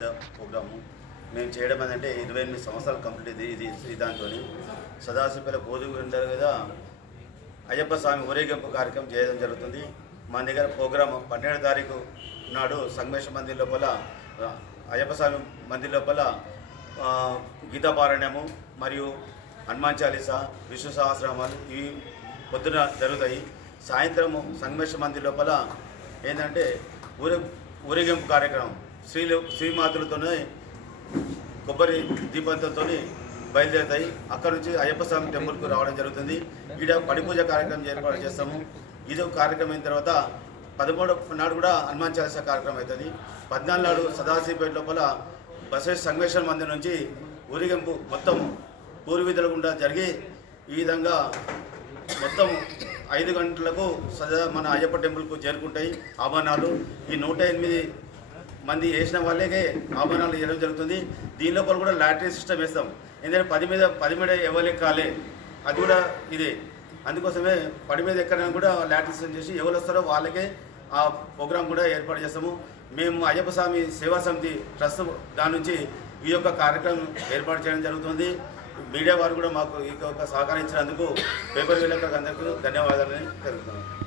Programme మేము చేయడం ఏంటంటే 28 సంవత్సరాలు కంప్లీట్ ఇది దాంతో సదాశివపేట పోదుగుంటారు కదా అయ్యప్ప స్వామి ఊరేగింపు కార్యక్రమం చేయడం జరుగుతుంది. మన దగ్గర ప్రోగ్రాం 12 తారీఖు నాడు సంగమేశ మందిర్ లోపల అయ్యప్ప స్వామి మందిర్ లోపల గీతాపారాయణము మరియు హనుమాన్ చాలీసా విష్ణు సహస్రనామాలు ఇవి పొద్దున జరుగుతాయి. సాయంత్రము సంగమేశ మందిర్ లోపల ఏంటంటే ఊరేగింపు కార్యక్రమం శ్రీమాతలతోనే కొబ్బరి దీపంతో బయలుదేరుతాయి. అక్కడ నుంచి అయ్యప్ప స్వామి టెంపుల్కు రావడం జరుగుతుంది. ఈడ పడిపూజ కార్యక్రమం ఏర్పాటు చేస్తాము. ఇది కార్యక్రమం అయిన తర్వాత 13 నాడు కూడా హనుమాన్ చాలీసా కార్యక్రమం అవుతుంది. 14 నాడు సదాశివపేట లోపల బసవేశ్వర సంగమేశ్వర మందిర్ నుంచి ఊరేగింపు మొత్తం పూర్వీధుల గుండా జరిగి ఈ విధంగా మొత్తం 5 గంటలకు మన అయ్యప్ప టెంపుల్కు చేరుకుంటాయి ఆభరణాలు. ఈ 108 మంది వేసిన వాళ్ళకే ఆభరణాలు ఇవ్వడం జరుగుతుంది. దీని లోపల కూడా లాటరీ సిస్టమ్ వేస్తాం. ఎందుకంటే 10 మీద ఎవరు ఎక్కాలి అది కూడా ఇదే. అందుకోసమే 10 మీద ఎక్కడానికి కూడా లాటరీ సిస్టమ్ చేసి ఎవరు వస్తారో వాళ్ళకే ఆ ప్రోగ్రాం కూడా ఏర్పాటు చేస్తాము. మేము అయ్యప్ప స్వామి సేవా సమితి ట్రస్ట్ దాని నుంచి ఈ యొక్క కార్యక్రమం ఏర్పాటు చేయడం జరుగుతుంది. మీడియా వారు కూడా మాకు ఈ యొక్క సహకరించినందుకు పేపర్ విలేకరులకు అందరికీ ధన్యవాదాలని తెలుపుతున్నాను.